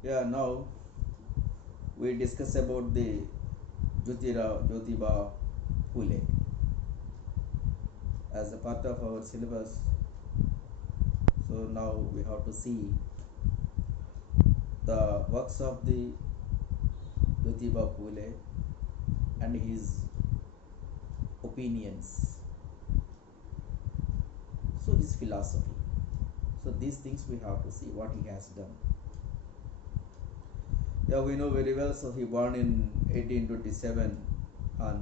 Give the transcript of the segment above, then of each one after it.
Yeah, now we discuss about the Jyotiba Phule as a part of our syllabus. So now we have to see the works of the Jyotiba Phule and his opinions. So his philosophy. So these things we have to see what he has done. Yeah, we know very well. So he born in 1827 on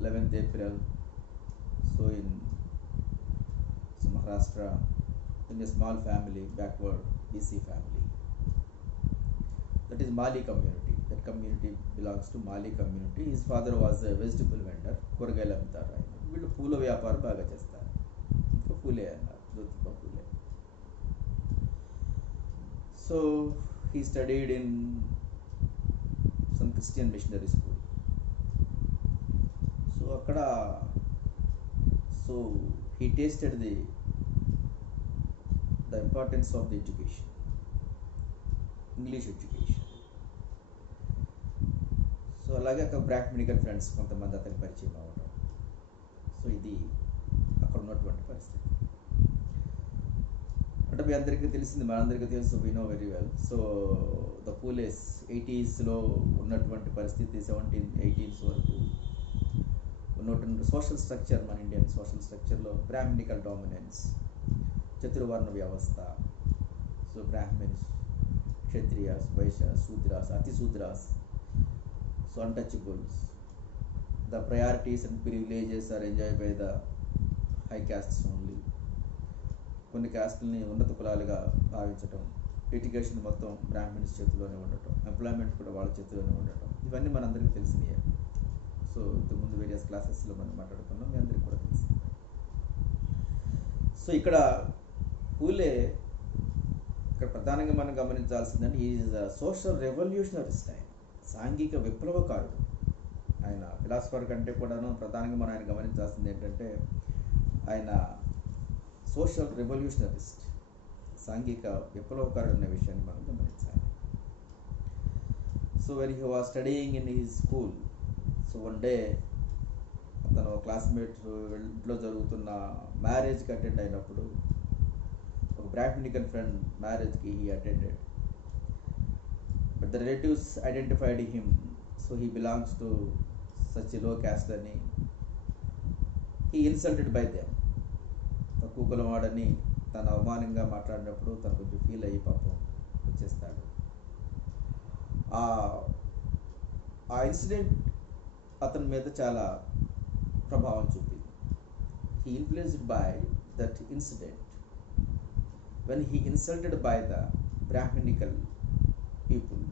11th April. So in Maharashtra, in a small family, backward BC family. That is Mali community. That community belongs to Mali community. His father was a vegetable vendor. కూరగాయలు అమ్ముతారు ఆయన. వీళ్ళు పూల వ్యాపారం బాగా చేస్తారు. ఇంకా పూలే అన్నారు, జ్యోతిబా Phule. So he studied in some Christian missionary school. So అక్కడ so he tasted the importance of the education, English education. So అలాగే అక్కడ బ్రాహ్మణికల్ ఫ్రెండ్స్ కొంతమంది అతనికి పరిచయం అవ్వడం. సో ఇది అక్కడ ఉన్నటువంటి పరిస్థితి. అంటే మీ అందరికీ తెలిసింది, మనందరికీ తెలుసు, we know very well. So the Phule's 80s ఉన్నటువంటి పరిస్థితి 1780s వరకు ఉన్నటువంటి సోషల్ స్ట్రక్చర్, మన ఇండియన్ సోషల్ స్ట్రక్చర్లో బ్రాహ్మణికల్ డామినెన్స్, చతుర్వర్ణ వ్యవస్థ. So Brahmins, Kshatriyas, Vaishyas, Shudras, Atishudras, so untouchables. The priorities and privileges are enjoyed by the high castes only. కొన్ని క్యాస్ట్ని ఉన్నత కులాలుగా భావించటం, ఎడ్యుకేషన్ మొత్తం బ్రాహ్మిన్స్ చేతిలోనే ఉండటం, ఎంప్లాయ్మెంట్ కూడా వాళ్ళ చేతిలోనే ఉండటం, ఇవన్నీ మనందరికీ తెలిసినయే. సో ఇంతకుముందు వేరియస్ క్లాసెస్లో మనం మాట్లాడుకున్నాం, మీ అందరికీ కూడా తెలిసింది. సో ఇక్కడ పూలే ఇక్కడ ప్రధానంగా మనం గమనించాల్సిందంటే ఈజ్ సోషల్ రెవల్యూషనరిస్ట్. ఆయన సాంఘిక విప్లవకారుడు. ఆయన ఫిలాసఫర్ కంటే కూడాను ప్రధానంగా మనం ఆయన గమనించాల్సింది ఏంటంటే ఆయన సోషల్ రెవల్యూషనరిస్ట్, సాంఘిక విప్లవకారుడు అనే విషయాన్ని మనం గమనించాలి. So when he was studying in he school, so one day తన క్లాస్మేట్ ఇంట్లో జరుగుతున్న మ్యారేజ్కి అటెండ్ అయినప్పుడు, ఒక బ్రాహ్మణికల్ ఫ్రెండ్ మ్యారేజ్కి he attended. But the relatives identified him, so he belongs to such a low caste అని he insulted by them. తక్కువ కులం వాడని తను అవమానంగా మాట్లాడినప్పుడు తను కొంచెం ఫీల్ అయ్యి పాపం వచ్చేస్తాడు. ఆ ఇన్సిడెంట్ అతని మీద చాలా ప్రభావం చూపింది. He influenced by that incident when he insulted by the Brahminical people,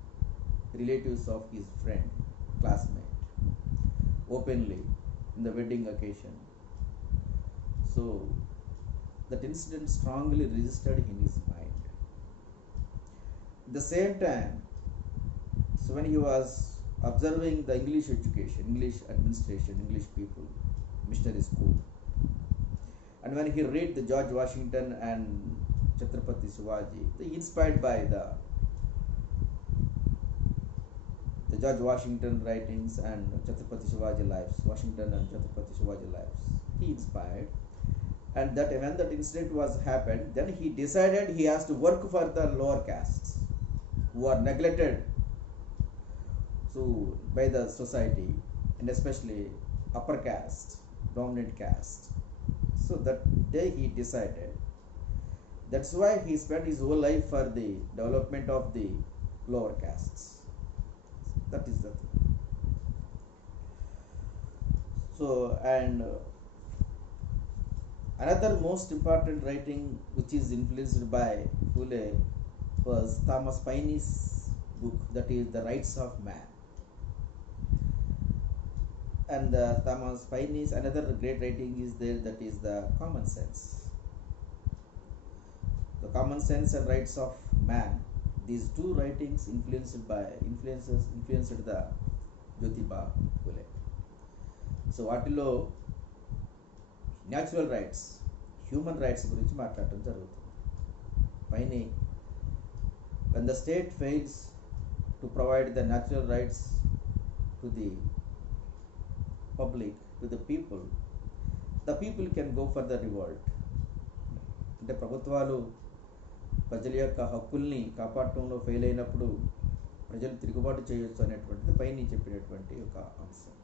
relatives of his friend, classmate, openly in the wedding occasion. So that incident strongly registered in his mind. At the same time, so when he was observing the English education, English administration, English people, missionary school, and when he read the George Washington and Chhatrapati Shivaji, inspired by the George Washington writings and Chhatrapati Shivaji lives, Washington and Chhatrapati Shivaji lives, he inspired. And that when that incident was happened, then he decided he has to work for the lower castes who are neglected so by the society, and especially upper caste, dominant caste. So that day he decided. That's why he spent his whole life for the development of the lower castes. That is the thing. So, and another most important writing which is influenced by Phule was Thomas Paine's book, that is The Rights of Man. And Thomas Paine's another great writing is there, that is the Common Sense. The Common Sense and Rights of Man, these two writings influenced the Jyotiba Phule. So వాటిలో natural rights, human rights గురించి మాట్లాడటం జరుగుతుంది. పైన when the state fails to provide the natural rights to the public, to the people can go for the revolt. అంటే ప్రభుత్వాలు ప్రజల యొక్క హక్కుల్ని కాపాడటంలో ఫెయిల్ అయినప్పుడు ప్రజలు తిరుగుబాటు చేయొచ్చు అనేటువంటిది పైన చెప్పినటువంటి ఒక అంశం.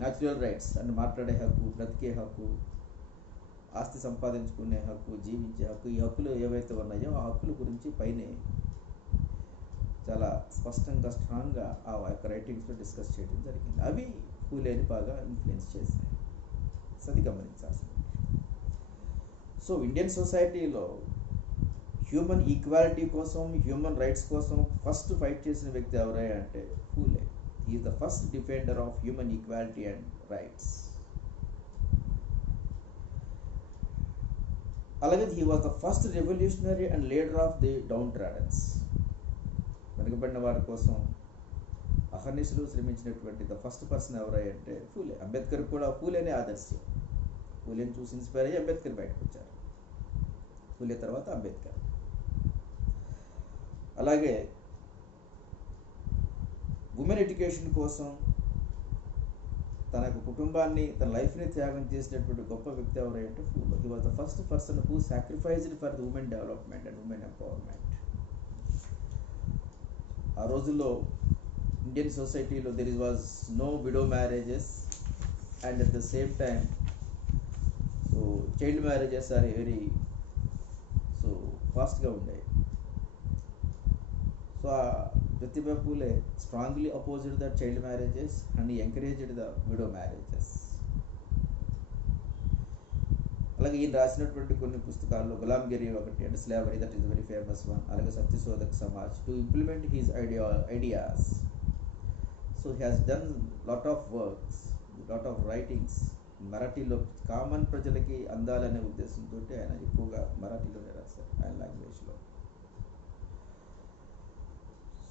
న్యాచురల్ రైట్స్ అని మాట్లాడే హక్కు, బ్రతికే హక్కు, ఆస్తి సంపాదించుకునే హక్కు, జీవించే హక్కు, ఈ హక్కులు ఏవైతే ఉన్నాయో ఆ హక్కుల గురించి పైనే చాలా స్పష్టంగా స్ట్రాంగ్గా ఆ యొక్క రైటింగ్స్లో డిస్కస్ చేయడం జరిగింది. అవి ఫూలేని బాగా ఇన్ఫ్లుయెన్స్ చేసినాయి. అది గమనించాల్సింది. సో ఇండియన్ సొసైటీలో హ్యూమన్ ఈక్వాలిటీ కోసం, హ్యూమన్ రైట్స్ కోసం ఫస్ట్ ఫైట్ చేసిన వ్యక్తి ఎవరై అంటే Phule. Is the first defender of human equality and rights. అలాగే he was the first revolutionary and leader of the downtroddens. వెనుకబడిన వారి కోసం అహర్నిశలు శ్రమించినటువంటి ద ఫస్ట్ పర్సన్ ఎవరై అంటే ఫూలే. అంబేద్కర్ కూడా ఫూలేనే ఆదర్శం. ఫూలేని చూసి ఇన్స్పైర్ అయ్యి అంబేద్కర్ బయటకు వచ్చారు. ఫూలే తర్వాత అంబేద్కర్. అలాగే ఉమెన్ ఎడ్యుకేషన్ కోసం తన యొక్క కుటుంబాన్ని, తన లైఫ్ని త్యాగం చేసినటువంటి గొప్ప వ్యక్తి ఎవరై అంటే Phule. He was the first person who sacrificed for the women development and women empowerment. ఆ రోజుల్లో ఇండియన్ సొసైటీలో there was no widow marriages and at the same time so child marriages are very so ఫాస్ట్గా ఉండేవి. So Jyotiba Phule strongly opposed the child marriages and encouraged the widow marriages. అలాగే ఈయన రాసినటువంటి కొన్ని పుస్తకాల్లో గులాంగిరి ఒకటి, అంటే slavery, that is very famous one. అలాగే సత్యశోధక్ Samaj to implement his ideas. So he has done lot of works, lot of writings. మరాఠీలో common ప్రజలకి అందాలనే ఉద్దేశంతో ఆయన ఎక్కువగా మరాఠీలోనే రాశారు, ఆయన లాంగ్వేజ్లో.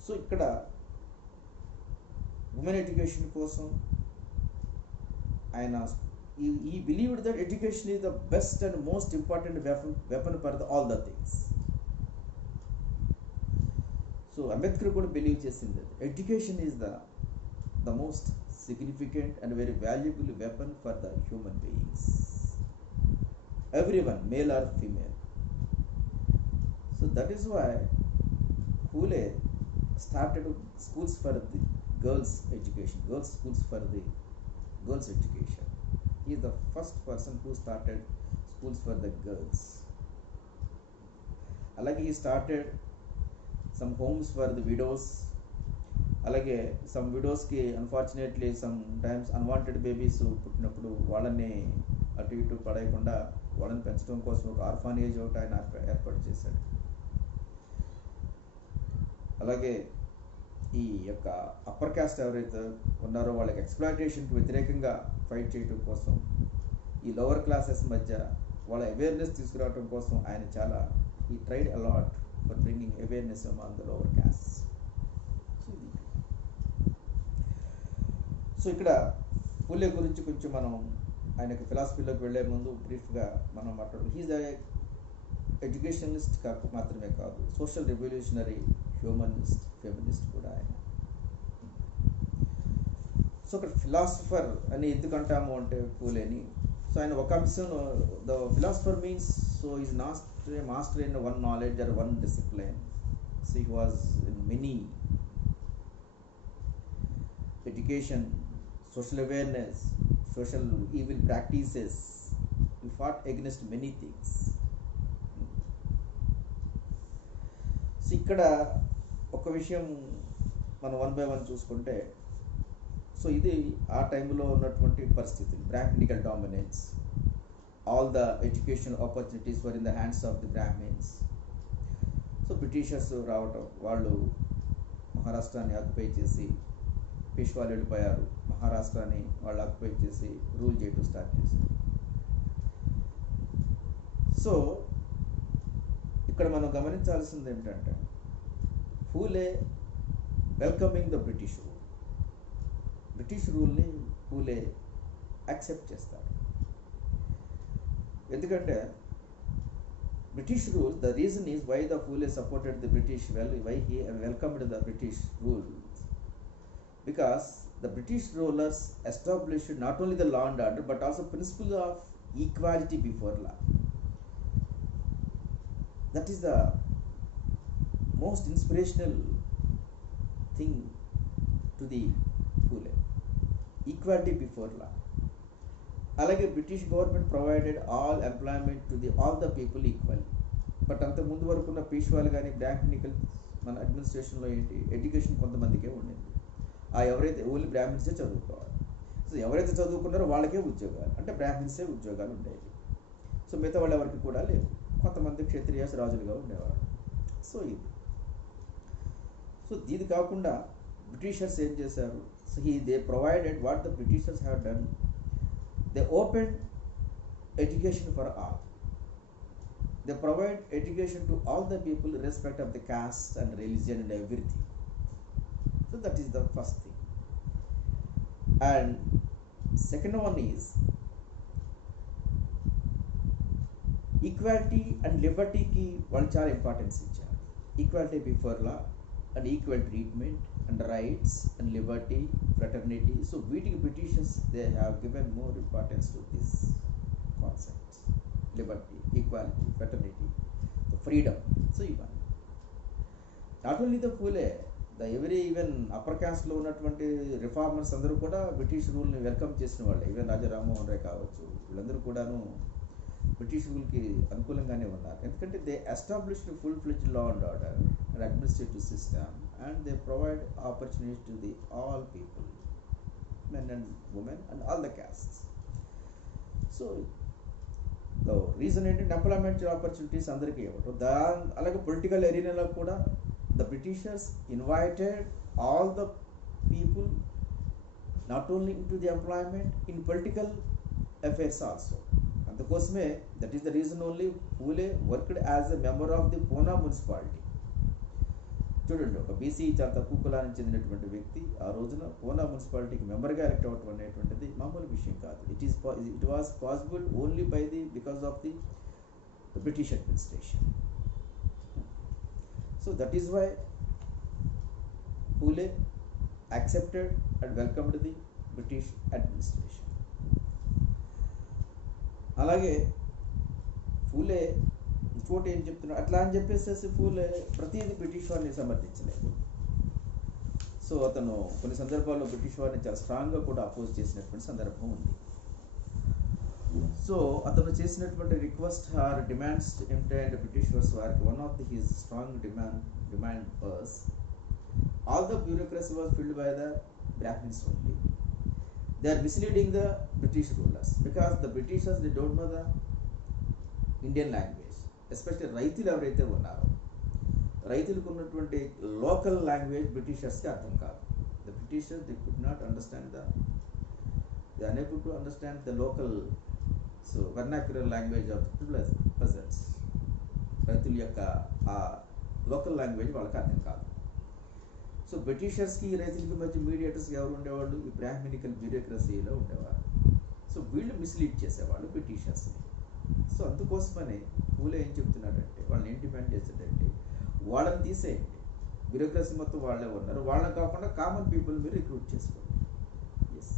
సో ఇక్కడ ఉమెన్ ఎడ్యుకేషన్ కోసం ఆయన he believed that education is the best and most important weapon for all the things. So Ambedkar could believe చేసింది education is the most significant and very valuable weapon for the human beings, everyone, male or female. So that is why Phule started schools for the girls education, girls schools for the girls education. He is the first person who started schools for the girls. Alage he started some homes for the widows. Alage some widows ki unfortunately sometimes unwanted babies పుట్టినప్పుడు వాళ్ళని అటు ఇటు పడేయకుండా వాళ్ళని పెంచడం కోసం ఒక ఆర్ఫానేజ్ ఒకటి ఆయన ఏర్పాటు చేశాడు. అలాగే ఈ యొక్క అప్పర్ కాస్ట్ ఎవరైతే ఉన్నారో వాళ్ళకి ఎక్స్‌ప్లాయిటేషన్కి వ్యతిరేకంగా ఫైట్ చేయడం కోసం, ఈ లోవర్ క్లాసెస్ మధ్య వాళ్ళ అవేర్నెస్ తీసుకురావడం కోసం ఆయన చాలా ఈ tried a lot for bringing awareness among the lower class. So ఇక్కడ ఫూలే గురించి కొంచెం మనం ఆయనకి ఫిలాసఫీలోకి వెళ్ళే ముందు బ్రీఫ్గా మనం మాట్లాడుకుంటాం. హీజ్ ఎడ్యుకేషనలిస్ట్ మాత్రమే కాదు, సోషల్ రెవల్యూషనరీ, హ్యూమనిస్ట్, ఫెమినిస్ట్ కూడా ఆయన. సో ఇక్కడ ఫిలాసఫర్ అని ఎందుకంటాము అంటే ఫూలేని, సో ఆయన ఒక అంశం, the philosopher means so is not a master in one knowledge or one discipline. So he was in many education, social awareness, social evil practices. He fought against many things. So ఇక్కడ ఒక విషయం మనం one by one చూసుకుంటే, సో ఇది ఆ టైంలో ఉన్నటువంటి పరిస్థితులు. Brahminical dominance, all the education opportunities were in the hands of the Brahmins. So Britishers రావటం, వాళ్ళు మహారాష్ట్రాన్ని ఆక్యుపై చేసి, పేష్వాలు వెళ్ళిపోయారు, మహారాష్ట్రాన్ని వాళ్ళు ఆక్యుపై చేసి రూల్ చేయడం స్టార్ట్ చేశారు. సో ఇక్కడ మనం గమనించాల్సింది ఏంటంటే, Phule welcoming the British rule. British రూల్ని ఫూలే యాక్సెప్ట్ చేస్తారు. ఎందుకంటే British rule, the reason is why the Phule supported the British, well, why he welcomed the British rule, because the British rulers established not only the law and order but also principle of equality before law. That is the most inspirational thing to the Phule. Equality before law. అలాగే British government provided all employment to the all the people equal. But అంత ముందు వరకు ఉన్న పీష్వాలు కానీ బ్రాహ్మణికల్ మన అడ్మినిస్ట్రేషన్లో ఏంటి ఎడ్యుకేషన్ కొంతమందికే ఉండింది. ఎవరైతే ఓన్లీ బ్రాహ్మిన్సే చదువుకోవాలి. సో ఎవరైతే చదువుకున్నారో వాళ్ళకే ఉద్యోగాలు, అంటే బ్రాహ్మిన్సే ఉద్యోగాలు ఉండేవి. సో మిగతా వాళ్ళు ఎవరికి కూడా లేవు. కొంతమంది క్షత్రియాస్ రాజులుగా ఉండేవారు. సో ఇది కాకుండా బ్రిటిషర్స్ ఏం చేశారు? So they provided what the Britishers have done. They opened education for all. They provide education to all the people irrespective of the caste and religion and everything. So that is the first thing. And second one is equality and liberty ki వాళ్ళు చాలా ఇంపార్టెన్స్ ఇచ్చారు. Equality before law and equal treatment and rights and liberty, fraternity. So వీటికి Britishers they have given more importance to this concept. Liberty, equality, fraternity, the freedom. So even not only the Phule, the every even upper caste లో ఉన్నటువంటి రిఫార్మర్స్ అందరూ కూడా బ్రిటిష్ రూల్ని వెల్కమ్ చేసిన వాళ్ళే. ఈవెన్ రాజా రామ్మోహన్ రాయ్ కావచ్చు, వీళ్ళందరూ కూడాను బ్రిటిష్ రూల్కి అనుకూలంగానే ఉన్నారు. ఎందుకంటే they established full fledged law and order and administrative system and they provide opportunities to the all people, men and women and all the castes. So the reason ఏంటంటే ఎంప్లాయ్మెంట్ ఆపర్చునిటీస్ అందరికీ ఇవ్వడం. అలాగే పొలిటికల్ ఎరీనాలో కూడా the Britishers invited all the people not only into the employment, in political affairs also. అందుకోసమే that is the reason only Phule worked as a member of the Pune municipality. చూడండి, ఒక బీసీ చాలా తక్కువ కులానికి చెందినటువంటి వ్యక్తి ఆ రోజున పూనా మున్సిపాలిటీకి మెంబర్గా ఎలక్ట్ అవ్వటం అనేటువంటిది మామూలు విషయం కాదు. It was possible only by the because of the British administration. So that is why Phule accepted and welcomed the British administration. అలాగే Phule ఇంకోటి ఏం చెప్తున్నాడు, అట్లా అని చెప్పేసి Phule ప్రతిదీ బ్రిటిష్ వారిని సమర్థించలేదు. సో అతను కొన్ని సందర్భాల్లో బ్రిటిష్ వారిని చాలా స్ట్రాంగ్గా కూడా అపోజ్ చేసినటువంటి సందర్భం ఉంది. సో అతను చేసినటువంటి రిక్వెస్ట్ ఆర్ డిమాండ్స్ ఏంటంటే బ్రిటిష్ వారికి one of the his strong demand was all the bureaucracy was filled by the Brahmins only. They are misleading the British rulers because the Britishers they don't know the Indian language, especially రైతులు ఎవరైతే ఉన్నారో రైతులకు ఉన్నటువంటి local language బ్రిటిషర్స్కి అర్థం కాదు. The Britishers they could not understand they are unable to understand the local vernacular language of the peasants. రైతుల యొక్క ఆ లోకల్ లాంగ్వేజ్ వాళ్ళకి అర్థం కాదు. సో బ్రిటిషర్స్కి రైతులకి మధ్య మీడియేటర్స్కి ఎవరు ఉండేవాళ్ళు? ఈ బ్రాహ్మణికల్ బ్యూరోక్రసీలో ఉండేవారు. సో వీళ్ళు మిస్లీడ్ చేసేవాళ్ళు బ్రిటిషర్స్ని. సో అందుకోసమనే Phule ఏం చెప్తున్నాడంటే, వాళ్ళని ఏం డిమాండ్ చేశాడంటే, వాళ్ళని తీసేయండి, బ్యూరోక్రసీ మొత్తం వాళ్ళే ఉన్నారు, వాళ్ళని కాకుండా కామన్ పీపుల్ మీరు రిక్రూట్ చేసుకోండి. Yes,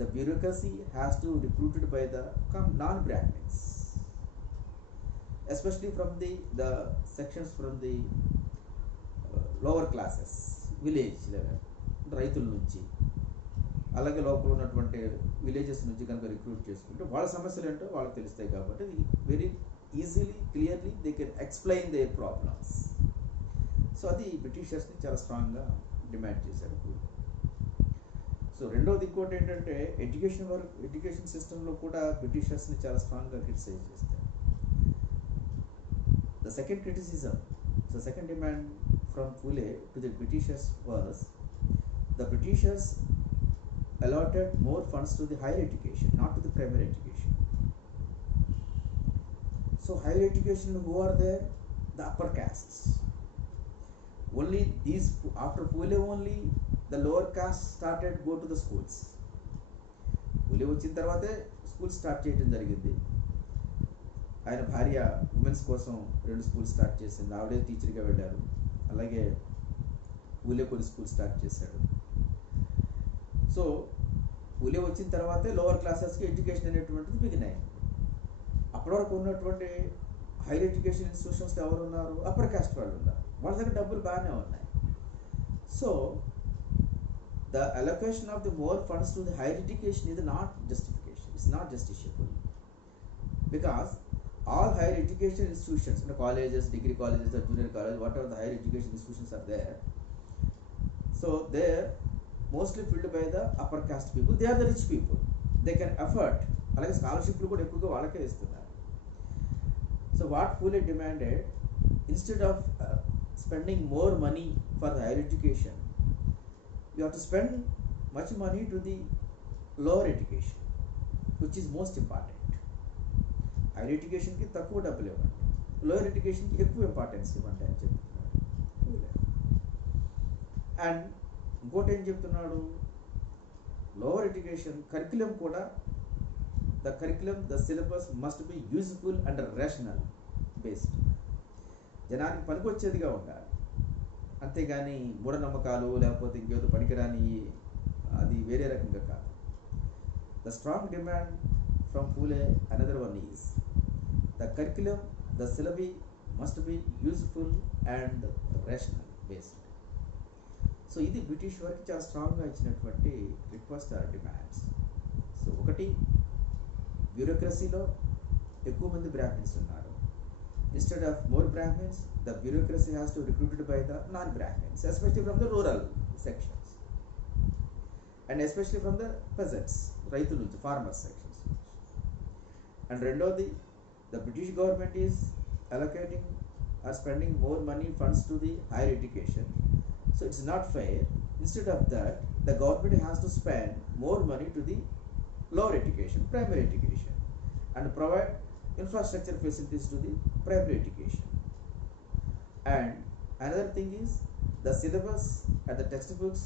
the bureaucracy has to recruited by the non Brahmins, especially from the sections from the lower classes, village level రైతుల నుంచి, అలాగే లోపల ఉన్నటువంటి విలేజెస్ నుంచి కనుక రిక్రూట్ చేసుకుంటే వాళ్ళ సమస్యలు ఏంటో వాళ్ళకి తెలుస్తాయి. కాబట్టి very easily clearly they can explain their problems. So అది బ్రిటిషర్స్ని చాలా స్ట్రాంగ్గా డిమాండ్ చేశారు. సో రెండవది ఇంకోటి ఏంటంటే ఎడ్యుకేషన్ సిస్టంలో కూడా బ్రిటిషర్స్ని చాలా స్ట్రాంగ్గా క్రిటిసైజ్ చేస్తారు. The second criticism, the second demand from Phule to the Britishers was the Britishers allotted more funds to the higher education, not to the primary education. So higher education, who are there? The upper castes. Only these, after Phule only the lower caste started go to the schools. Phule వచ్చిన తర్వాతే school start చేయడం జరిగింది. ఆయన భార్య ఉమెన్స్ కోసం 2 schools start చేసింది, ఆవిడే టీచర్గా వెళ్ళారు. అలాగే పూలే కొన్ని స్కూల్ స్టార్ట్ చేశాడు. సో పూలే వచ్చిన తర్వాతే లోవర్ క్లాసెస్కి ఎడ్యుకేషన్ అనేటువంటిది బిగిన్ అయింది. అప్పటి వరకు ఉన్నటువంటి హైయర్ ఎడ్యుకేషన్ ఇన్స్టిట్యూషన్స్లో ఎవరు ఉన్నారు? అప్పర్ క్యాస్ట్ వాళ్ళు ఉన్నారు. వాళ్ళ దగ్గర డబ్బులు బాగానే ఉన్నాయి. So the allocation of the more funds to the higher education is not justification. It's not justiciable, because all higher education institutions, colleges, degree colleges or junior colleges, whatever the higher education institutions are there, so they're mostly filled by the upper caste people. They are the rich people, they can afford. అలాగే స్కాలర్షిప్లు కూడా ఎక్కువగా వాళ్ళకే ఇస్తున్నారు. So what Phule demanded, instead of spending more money for the higher education, you have to spend much money to the lower education, which is most important. Hire ఎడ్యుకేషన్కి తక్కువ డబ్బులు ఇవ్వండి, లోయర్ ఎడ్యుకేషన్కి ఎక్కువ ఇంపార్టెన్స్ ఇవ్వండి అని చెప్తున్నాడు. అండ్ ఇంకోటి ఏం చెప్తున్నాడు, లోవర్ ఎడ్యుకేషన్ కరిక్యులం కూడా, the curriculum, the syllabus must be useful and rational based. జనానికి పనికొచ్చేదిగా ఉండాలి, అంతేగాని మూఢనమ్మకాలు లేకపోతే ఇంకేదో పనికిరాని అది వేరే రకంగా కాదు. The strong demand from Phule, another one is the curriculum, the syllabi must be useful and rational based. So ఇది బ్రిటిష్ వారికి చాలా స్ట్రాంగ్గా ఇచ్చినటువంటి రిక్వెస్ట్ ఆర్ డిమాండ్స్. సో ఒకటి, బ్యూరోక్రసీలో ఎక్కువ మంది బ్రాహ్మిన్స్ ఉన్నారు. Instead of more Brahmins, the bureaucracy has to be recruited by the non-Brahmins, especially from the rural sections, and especially from the peasants, రైతుల నుంచి, farmer sections. And రెండోది, the British government is allocating or spending more money funds to the higher education, so it's not fair. Instead of that, the government has to spend more money to the lower education, primary education, and provide infrastructure facilities to the primary education. And another thing is, the syllabus and the textbooks,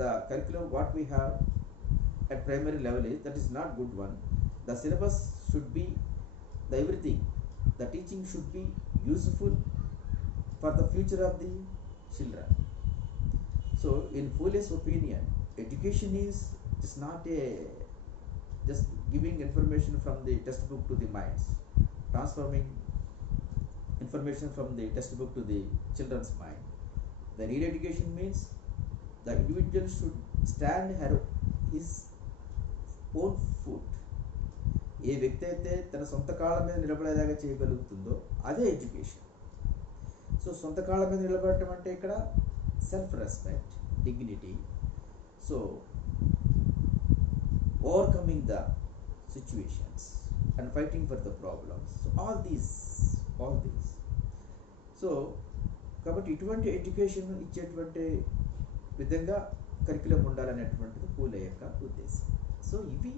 the curriculum what we have at primary level is, that is not good one. The syllabus should be the everything, the teaching should be useful for the future of the children. So in Phule's opinion, education is not a just giving information from the textbook to the minds, transforming information from the textbook to the children's mind. The real education means the individual should stand his own foot. ఏ వ్యక్తి అయితే తన సొంత కాళ్ళ మీద నిలబడేలాగా చేయగలుగుతుందో అదే education. So సొంత కాళ్ళ మీద నిలబడటం అంటే ఇక్కడ self respect, dignity, so overcoming the situations and fighting for the problems. So all these. So కాబట్టి ఇటువంటి ఎడ్యుకేషన్ ఇచ్చేటువంటి విధంగా కరిక్యులం ఉండాలనేటువంటిది Phule యొక్క ఉద్దేశం. సో ఇవి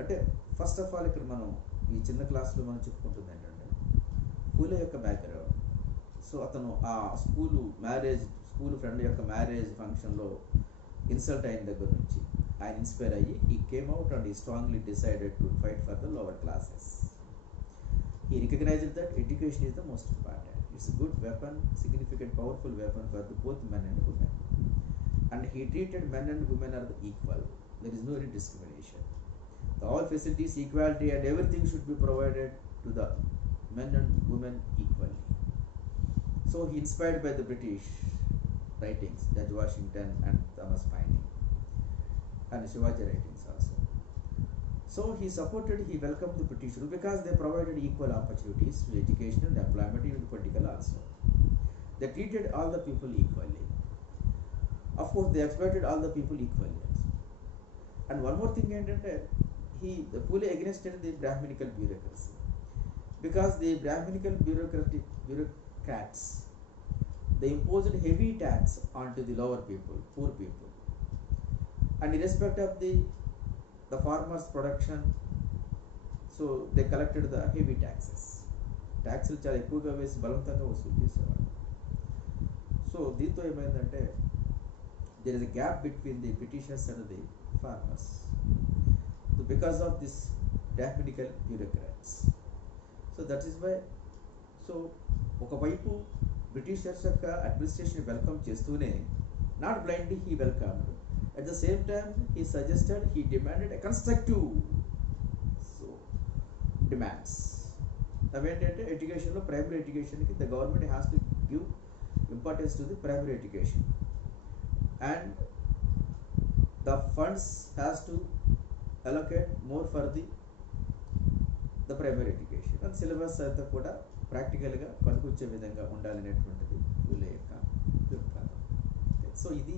అంటే ఫస్ట్ ఆఫ్ ఆల్ ఇక్కడ మనం ఈ చిన్న క్లాస్లో మనం చెప్పుకుంటుంది ఏంటంటే Phule యొక్క బ్యాక్గ్రౌండ్. సో అతను ఆ స్కూలు ఫ్రెండ్ యొక్క మ్యారేజ్ ఫంక్షన్లో ఇన్సల్ట్ అయిన దగ్గర నుంచి ఆయన ఇన్స్పైర్ అయ్యి he came out and he strongly decided to fight for the lower classes. He recognized that education is the most important. It's a good weapon, significant, powerful weapon for both men and women. And he treated men and women are equal. There is no any discrimination. All facilities, equality and everything should be provided to the men and women equally. So he inspired by the British writings, George Washington and Thomas Paine, and Shivaji writings also. So he welcomed the British rule because they provided equal opportunities to education and employment, even political also. They treated all the people equally. Of course, they exploited all the people equally also. And one more thing, the Phule against the Brahminical bureaucracy, because the Brahminical bureaucrats, they imposed heavy tax onto the lower people, poor people, and irrespective of the farmers' production, so they collected the heavy taxes. ట్యాక్స్లు చాలా ఎక్కువగా వేసి బలవంతంగా వసూలు చేసేవాళ్ళు. సో దీంతో ఏమైందంటే there is a gap between the Britishers and the farmers. So because of this Brahminical bureaucrats, so that is why so ఒకవైపు బ్రిటిషర్స్ యొక్క అడ్మినిస్ట్రేషన్ వెల్కమ్ చేస్తూనే not blindly he welcomed, at the same time he suggested, he demanded a constructive so demands. అవేంటంటే ఎడ్యుకేషన్లో primary ఎడ్యుకేషన్కి the government has to give importance to the primary education and the funds has to allocate more for the primary education and syllabus అంతా కూడా ప్రాక్టికల్గా పనికొచ్చే విధంగా ఉండాలనేటువంటిది పూలే యొక్క అభిప్రాయం. సో ఇది